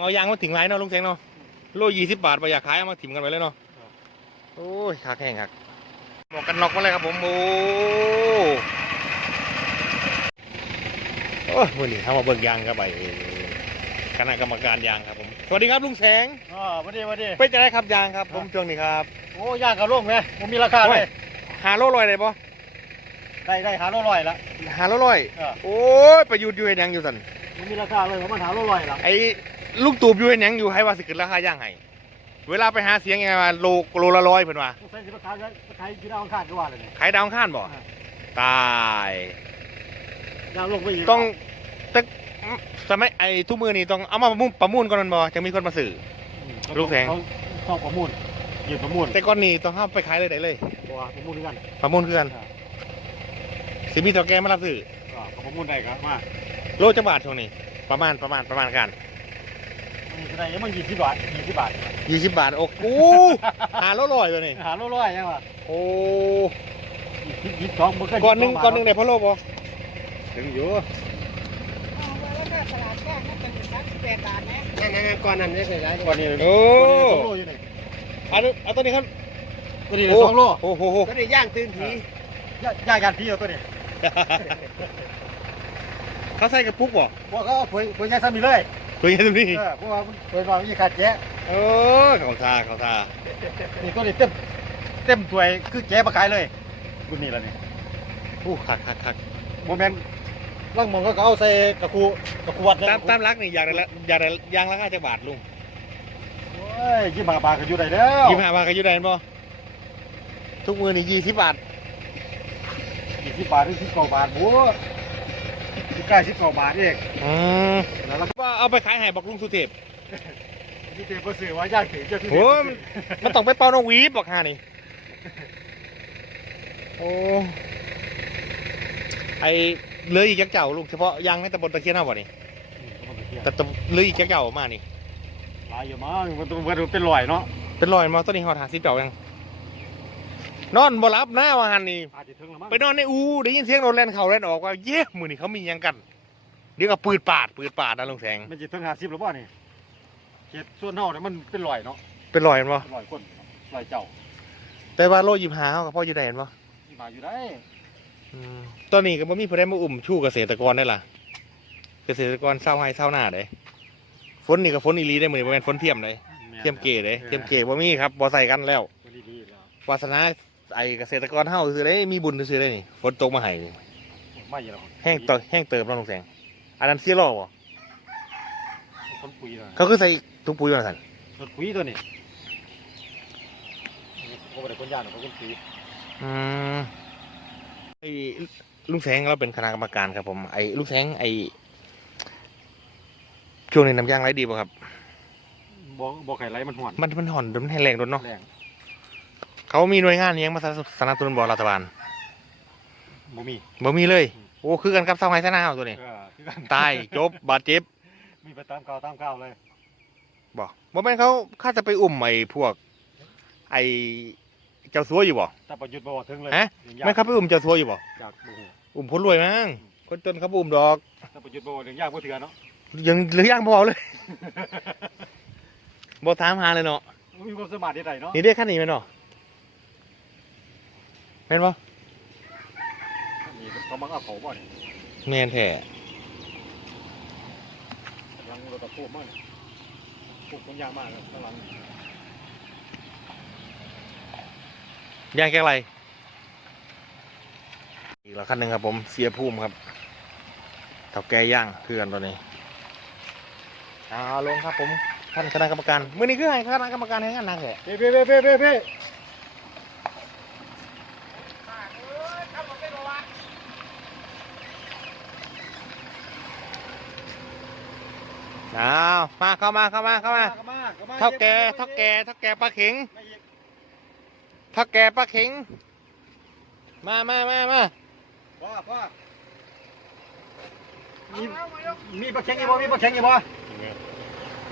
เอายางมาถึงไรเนาะลุงเสงเนาะโลยี่สิบบาทไปอยากขายเอามาถิ่มกันไปเลยเนาะโอ้ยคักแห้งคักหมวกกันน็อกมาเลยครับผมโอ้โอ้ยวันนี้ทำมาเบิกยางครับไปคณะกรรมการยางครับผมสวัสดีครับลุงแสงอ๋อมาดีมาดีเป็นจะได้ครับยางครับผมช่วงนี้ครับโอ้ยากกับโลกไหมผมมีราคาเลยหาโลลอยได้ปะได้ได้หาโลร้อยละหาโลลอยเออโอ้ยประยุทธ์อยู่เห็นหยังอยู่สันผมมีราคาเลยผมมันหาโลร้อยละไอ้ ลูกตูบอยู่เห็นหยังอยู่ให้ว่าสิขึ้นราคาย่างไห้เวลาไปหาเสียงยังไงมาโลโลละร้อยเพิ่นว่าต้องใช้สิบราคาราคาที่ดาวอังคารก็ว่าเลยเนี่ย ขายดาวอังข้านบ่ อ่า ตายดาวลงไปอีกต้องตึกสมัยไอ้ทุกมือนี่ต้องเอามาประมูลประมูลก่อนแมันบ่จะมีคนมาซื้อ อืมลูกแสงเขาต้องประมูลยืนประมูลแต่ก่อนนี้ต้องห้ามไปขายเลยได้เลย ตัวประมูลด้วยกันประมูลคือกันอ่าสิมีเท่าแกมารับซื้อ อ่าเขาประมูลได้ครับมาโลจักบาทช่วงนี้ ประมาณประมาณประมาณกัน มันจะได้ยังมันยี่สิบบาทยี่สิบบาท20บาท โอ้โหหาโลร้อยตัวนี้หาโลร้อยยังวะโอ้ยี่สิบสองมันก็ก่อนหนึงก่อนหนึงได้พะโลบ่ถึงอยู่ก่อนนั้นไม่เคยได้ก่อนนี้โอ้ก่อนนี้สองโลอยู่นี่อันนี้เอาตัวนี้ครับตัวนี้สองโลโอ้โหก็ได้ย่างตื่นผีย่าย่ากันพี่เอาตัวนี้เขาใส่กระปุกบ่พวกเขาเอาผวยผวยยาสามีเลย ตัวนี้ตัวนี้เออเพราะว่ามันผวยมามีขาดแจ๊ะโอ้ยเขาทาเขาทานี่ตัวนี้เต็มเต็มถ้วยคือแจ๊ะมาขายเลยรุ่นนี้แล้วนี่อู้คักคักคักโมเมนต์ล่างมองก็เอาใส่กระคูกระคูวัดเนี่ยตามตามรักนี่อยากได้ละอยากได้ยางราคาจักบาทลุงโอ้ยยี่ห้าบาทก็อยู่ได้แล้วยี่ห้าบาทก็อยู่ได้บ่ทุกมือนี่ยี่สิบบาทยี่สิบบาทหรือสิบเก้าบาทบัว ที่ใกล้สิบเก้าบาทเองอืมแล้วเราว่าเอาไปขายให้บอกลุงสุเทพที่เตะก็ซื้อว่าย่างถึงเจ้าที่โอ้ยมันมันต้องไปเป่านกหวีดบอกฮานี่ โอ้ไอเหลืออีกยักษ์เจ้าลุงเฉพาะยางในตำบลตะเคียนเอาบ่นี่แต่ตำเหลืออีกยักษ์เจ้ามานี่ หลายอยู่มั้งมันต้องมันเป็นรอยเนาะเป็นรอยมาต้นนี้หอดหาสิบเจ้ายังนอนบ่รับนะว่าหันนี่อาจจะถึงแล้วมั้งไปนอนในอูได้ยินเสียงรถแล่นเข้าแล่นออกว่าเย้มือนี่เขามีหยังกัน เดี๋ยวก็ปืดปาดปืดปาดนะลุงแสง มันจะถึงห้าสิบหรือเปล่านี่เขตส่วนเฮาเนี่ยมันเป็นรอยเนาะเป็นรอยมันบ่เป็นรอยคนรอยเจ้าแต่ว่าโลยิบหาเขากับพ่อจะได้เห็นบ่ที่มาอยู่ได้อืมตอนนี้ก็บ่มีผู้ใดมาอุ้มชู้เกษตรกรได้ล่ะ เกษตรกรเศร้าให้เศร้าหน้าเด้ฝนนี่ก็ฝนอีหลีได้มื้อนี้บ่แม่นฝนเทียมเลยเทียมเก๋เด้เทียมเก๋บ่มีครับบ่ใส่กันแล้วคนดีๆแล้ววาสนาไอ้เกษตรกรเฮาซื่อเด้มีบุญซื่อๆเด้นี่ฝนตกมาให้นี่ไม่อยู่แล้วแห้งตแห้งเติบเนาะลุงแสง อันนั้นเสียรอบ่คนปุ๋ยเลยเขาคือใส่ถุงปุ๋ยมาสั่นคนปุ๋ยตัวนี้เขาไม่ได้คนยานหรอกเขาคนปุ๋ยอืมไอ้ลุงแสงเราเป็นคณะกรรมการครับผมไอ้ลุงแสงไอ้ช่วงนี้น้ำยางไรดีป่ะครับบอกบอกไข่ไรมันหวนมันมันห่อนมันแห้งแรงโดนเนาะแรงเขามีหน่วยงานอิหยังมาสนับสนุนบ่รัฐบาลบ่มีบ่มีเลยอืม โอ้คือกันกับเสาไม้เสาหน้าเอาตัวนี้ เออคือกันตายจบบาดเจ็บมีไปตามเก่าตามเก่าเลยบ่บ่แม่นเขาข้าจะไปอุ้มไอ้พวก ไอ้เจ้าสัวอยู่บ่ ถ้าประยุทธ์บอกถึงเลยฮะ ยังยากแม่นเขาไปอุ้มเจ้าสัวอยู่บ่จากโอ้โหอุ้มคนรวยมั้งคนจนเขาบ่อุ้มดอก ถ้าประยุทธ์บอกถึงยากกว่าเถื่อเนาะยังเหลือย่างบ่เอาเลย บ่ถามหาเลยเนาะมีความสามารถที่ใดเนาะนี่เด้คันนี้แม่นบ่แม่นบ่ นี่เขามักเอาเขาบ่เนี่ยแม่นแท้กำลังรถตะปูมากปูคนยากมากครับกำลังย่างแกงไรอีกแล้วคันหนึงครับผมเสียภูมิครับเท่าแก่ย่างคือกันตัวนี้เอาลงครับผมท่านคณะกรรมการมื้อนี้คือให้คณะกรรมการให้งานหนักแท้เพ่เพ่เพ่เพ่เพ่เพ่ เอามาเข้ามาเข้ามาเข้ามาเข้ามาเข้ามาเท่าแก่เท่าแก่เท่าแก่ปลาเข็งเท่าแก่ปลาเข็ง มามามามาพ่อพ่อมีมีปลาเค็งอีกบ่มีปลาเค็งอีกบ่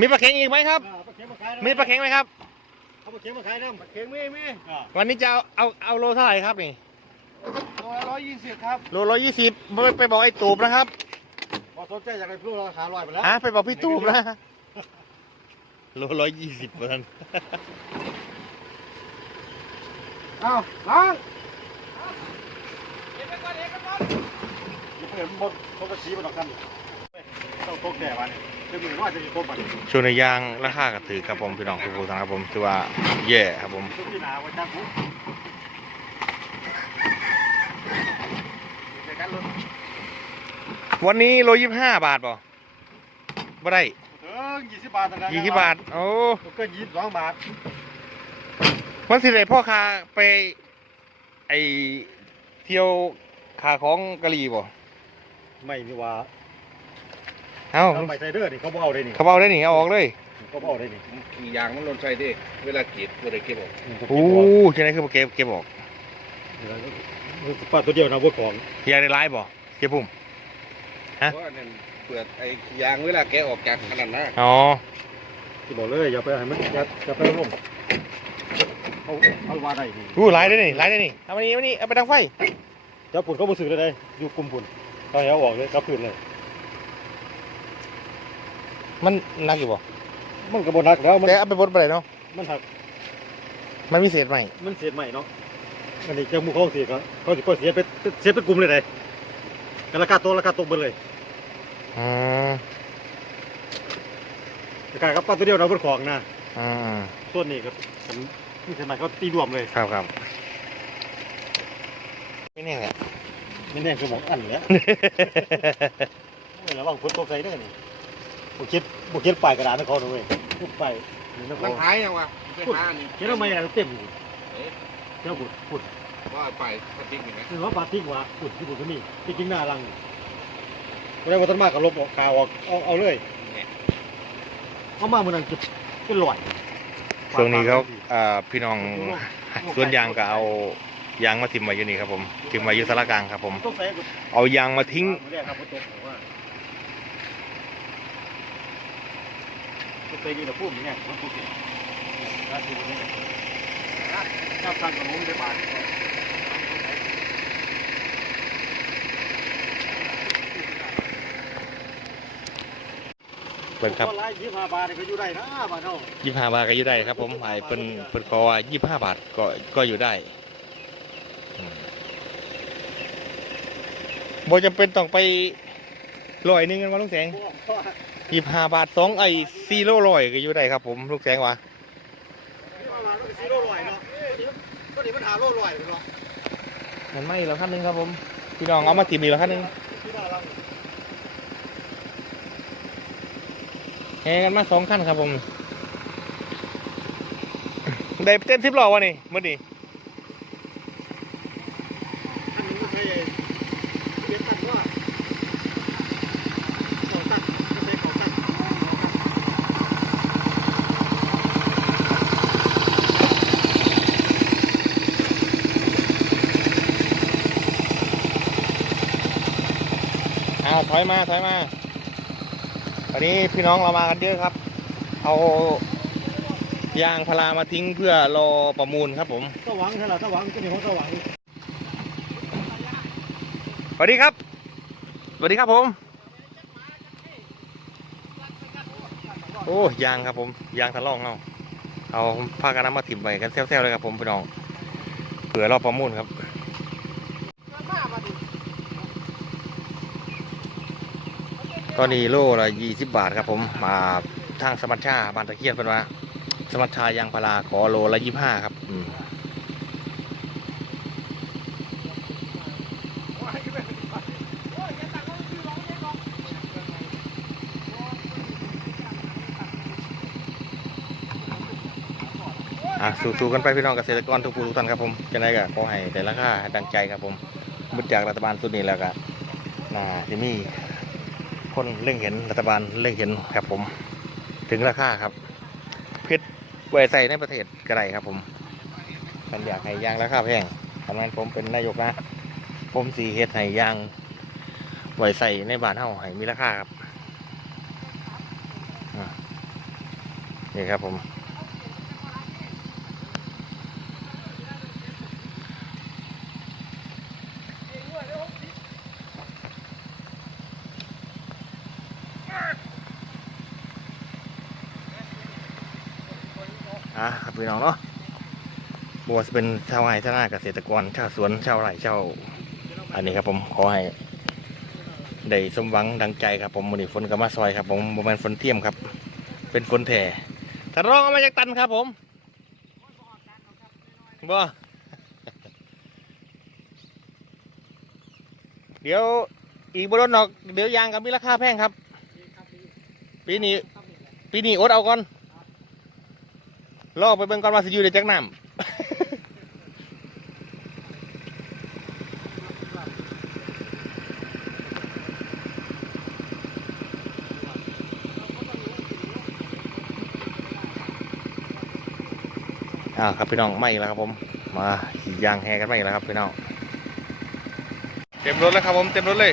มีปลาเข็งอีกไหมครับอ่าปลาเค็งมาขายมีปลาเข็งไหมครับเอาปลาเค็งมาขายน้ำปลาเค็งมีมีอ่าวันนี้จะเอาเอาเอาโลเท่าไหร่ครับนี่ตัวละร้อยยี่สิบครับโลร้อยยี่สิบไปไปบอกไอ้ตูบนะครับ พอสนใจอยากได้พลูกราคาร้อยไปแล้วฮะไปบอกพี่ตูบนะโลร้อยยี่สิบเปอร์เซ็นต์เอาล้างเก็บไปก่อนเก็บไปก่อนอย่าเพิ่งหมดเขาก็ชี้มาดอกกันต้องโต๊ะแก่วันนี้จะมีว่าจะมีโต๊ะบัตรช่วงในยางราคากระถือครับผมพี่น้องทุกผู้ท่านครับผมถือว่าแย่ครับผมทุกที่นาไว้จ้างกู วันนี้โลยี่ห้าบาทป่ะบ่ได้เออยี่สิบบาทเท่านั้นยี่สิบบาท โอ้ก็ยี่สิบสองบาท มันสิได้พ่อค้าไป ไอเที่ยวขาของกะหรี่บ่ไม่มีว่าเอ้าทำไมไซเดอร์นี่เขาบ่เอาได้นี่เขาเอาได้หนิเอาออกเลยเขาบ่เอาได้นี่อีกอย่างมันหล่นใส่ดิเวลาเก็บบ่ได้เก็บออกโอ้ใช่ไหมคือบ่เก็บเก็บออกปลาตัวเดียวนะพวกของอยากได้ร้ายบ่เก็บพุ่ม ฮะ เพราะอันนั้นเปลือกไอ้ยางเวลาแกะออกจากขนาดนั้นอ๋อ ที่บอกเลยอย่าไปให้มันอย่าอย่าไปเอาลงเอาเอาว่าได้นี่อู้ร้ายได้นี่ร้ายได้นี่เอามานี่เอามานี่เอาไปทางไฟ เจ้าปุ่นเขาบ่ซื้อเลยได้อยู่กลุ่มปุ่นเขาให้เอาออกเลยกลับพื้นเลย มันหนักอยู่บ่มันก็บ่หนักแล้วมันแต่เอาไปบดไปเลยเนาะ มันหักมันมีเศษใหม่ มันเสียใหม่เนาะอันนี้เจ้าหมูเขาเสียก็เขาสิก็เสียไปเสียเป็นกลุ่มเลยได้กันราคาโตะราคาโตะเบิดเลย อืมราคาครับปลาตัวเดียวนะบนของนะอืมส่วนนี้ก็ผมนี่เสียใหม่เขาตีรวมเลยครับครับไม่แน่แหละ ไม่แน่คือหมองอันเนี้ยเออระวังฝนตกใส่เด้อนี่บุคิดบุคิดป้ายกระดาษให้เขาหน่อยเว้ยพวกป้ายนี่นะมัเขานหายยังวะไปหานี่เขียนทำไมอะเต็มอยู่เอ๊ะเจ้าบุตรบุตรว่าไปพลาสติกนี่นะนี่ว่าปาทิ้งวะบุตรที่บุตรนี่ที่จริงหน้ารังก็ ได้ว่าต้นมากก็ลบออกข่าวออกเอาเอาเลยเอามาเมื่อนั้นจะเป็นลอยช่วงนี้เขาอ่าพี่น้องสวนยางก็เอายางมาทิมไว้อยู่นี่ครับผมทิมไว้อยู่สารกลางครับผมต้องใส่กับเอายางมาทิ้งเรียกครับฝนตกผมว่าต้องใส่ดีนะพูดอย่างเงี้ยฝนตกเนี่ยน่าสิบเนี่ยน่าสั่งกับผมได้บาท เปิดครับก็ไล่ยี่สิบห้าบาทนี่ก็อยู่ได้นะบาทเท่ายี่ห้าบาทก็อยู่ได้ครับ ผมไอ้เพิ่นเพิ่นขอว่ายี่ห้าบาทก็ก็อยู่ได้อืมบ่จำเป็นต้องไปร้อยหนึงกันว่าลุงแสงยี่ห้าบาทสองไอ้ซีโร่ร้อยก็อยู่ได้ครับ ผมลุงแสงวะซีโร่ลอยเนาะก็ดีมันหาโลลอยเนาะมันไม่แล้วขั้นหนึงครับผมพี่น้องเอามาทิมอีกแล้วขั้นหนึง ที่น่ารัก แห่กันมาสองขั้นครับผมได้เต้นทิปหล่อวะนี่มื่อนี้อ้าถอยมาถอยมา วันนี้พี่น้องเรามากันเยอะครับ เอายางพารามาทิ้งเพื่อรอประมูลครับผมสว่างใช่หรอสว่างก็มีของสว่างสวัสดีครับ สวัสดีครับผม โอ้ยางครับผม ยางทะล่องเอาเอาผ้ากันน้ำมาถิ่มไปกันแซวๆเลยครับผมพี่น้องเผื่อรอบประมูลครับ ตอนนี้โลละยี่สิบบาทครับผมมาทางสมัชชาบานตะเคียนเป็นว่า สมัชชายางพาราขอโลละยี่ห้าครับอืมอะสู้ๆกันไปพี่น้องเกษตรกรทุกผู้ทุกท่านครับผมจะได้ก็ขอให้แต่ราคาดังใจครับผมมุดจากรัฐบาลสุดนี้แล้วก็น่าจะมี คนเร่งเห็นรัฐบาลเร่งเห็นครับผม ถึงราคาครับเพชรไว้ใส่ในประเทศก็ได้ครับ ผมมันอยากให้ยางราคาแพงทำงานผมเป็นนายกนะ ผมสีเฮ็ดให้ยางไว้ใส่ในบ้านเฮาให้มีราคาครับนี่ครับผม อะครับพี่ น้องเนาะบัวจะเป็นชาวไร่ชาวนาเกษตรกรชาวสวนชาวไร่ชาวอันนี้ครับผมขอให้ได้สมหวังดังใจครับผมมันนี้ฝนก็มาซอยครับผมบ่แมนฝนเทียมครับ เป็นฝนแถ่ถ้าร้องมาจากตันครับผมบ่เดี๋ยวอีกบรนดอกเดี๋ยวยางกับมีราคาแพงครับ ปีนี้ปีนี้อดเอาก่อน รอกไปเบิ่งก่อนว่าสิอยู่ในจักน้ำอ่าครับพี่น้องไม่อีกแล้วครับผม มาขี่ยางแฮกันไม่อีกแล้วครับพี่น้อง เต็มรถแล้วครับผม เต็มรถเลย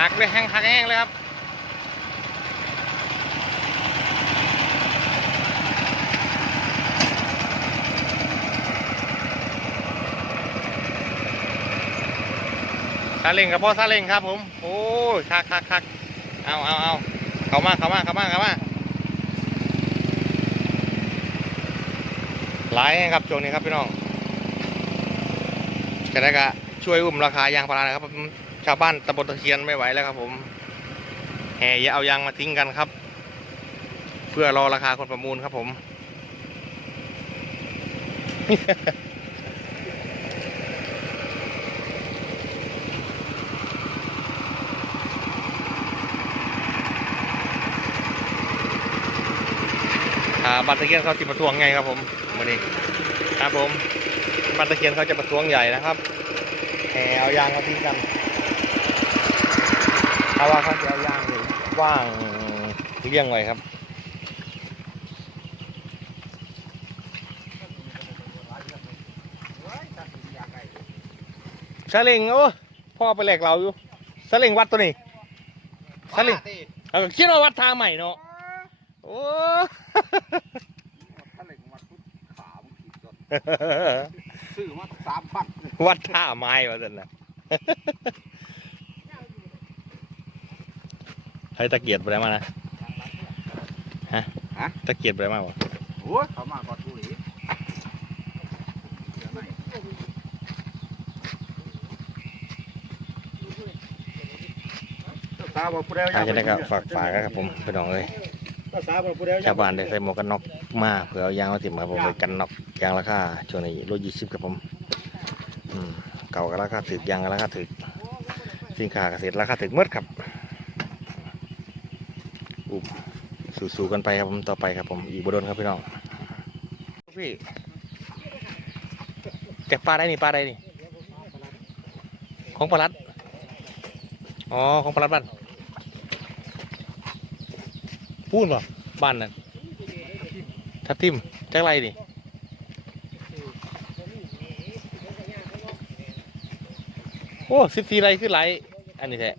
หักเลยแห้งหักแห้งเลยครับ ซาเล้งกับพ่อซาเล้งครับผม โอ้ยคักคักคักเอาเอาเอาเข้ามาเข้ามาเข้ามาเข้ามาหลายครับช่วงนี้ครับพี่น้องจะได้กะช่วยอุ้มราคายางพารานะครับผม ชาวบ้านตำบลตะเคียนไม่ไหวแล้วครับผมแห่อย่าเอายางมาทิ้งกันครับ เพื่อรอราคาคนประมูลครับผม อ่าบัตรตะเคียนเขาจะประท้วงไงครับผมวันนี้ครับผมบัตรตะเคียนเขาจะประท้วงใหญ่นะครับแห่เอายางมาทิ้งกัน ถ้าว่าเขาจะเอายางนี่ว่างเลี้ยงไว้ครับสลิงโอ้พ่อไปแหลกเราอยู่สลิงวัดตัวนี้สลิงเอาก็คิดว่าวัดทางใหม่เนาะโอ้ถ้าเหล็กมาปุ๊บขามันขีดจนซื้อมาสามพันวัดท่าไม้ว่าสันนะ ให้ตะเกียบไปได้มานะฮะฮะ ตะเกียบไปได้มาวะโอ้ยเขามาก่อนทุลีเดี๋ยวไหนตาบอกผู้ใดอาจจะได้ก็ฝากฝากครับผมพี่น้องเอ้ยภาษาบอกผู้ใดชาวบ้านได้ใส่หมวกกันน็อกมาเผื่อเอายางมาติดมาผมไปกันน็อกยางราคาช่วงนี้รถยี่สิบครับผมอืมเก่าก็ราคาถึกยางก็ราคาถึกสินค้าเกษตรราคาถึกหมดครับ อุบสู้ๆกันไปครับผมต่อไปครับผมอีกบดนครับพี่น้องพี่แกปลาได้นี่ปลาได้นี่ของปลาลัดอ๋อของปลาลัดบ้านพูดป่ะบ้านนั่นทับทิมจักไรนี่โอ้สิบสี่ไรขึ้นไรอันนี้แท้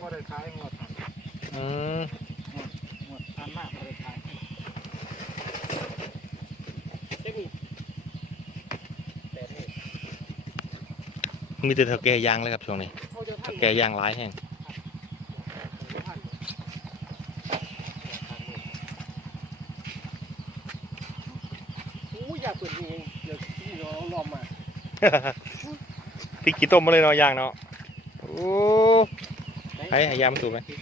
บ่ได้ขายหมด อืมหมดอันมากบ่ได้ขายมีแต่เถาแก่ยางเลยครับช่วงนี้เถาแก่ยางหลายแห้งอู้อยากเปิดนี่เดี๋ยวที่เราล้อมมาพริกกี่ต้มมาเลยเนาะยางเนาะโอ้ให้ให้ยางมันสูบไหมค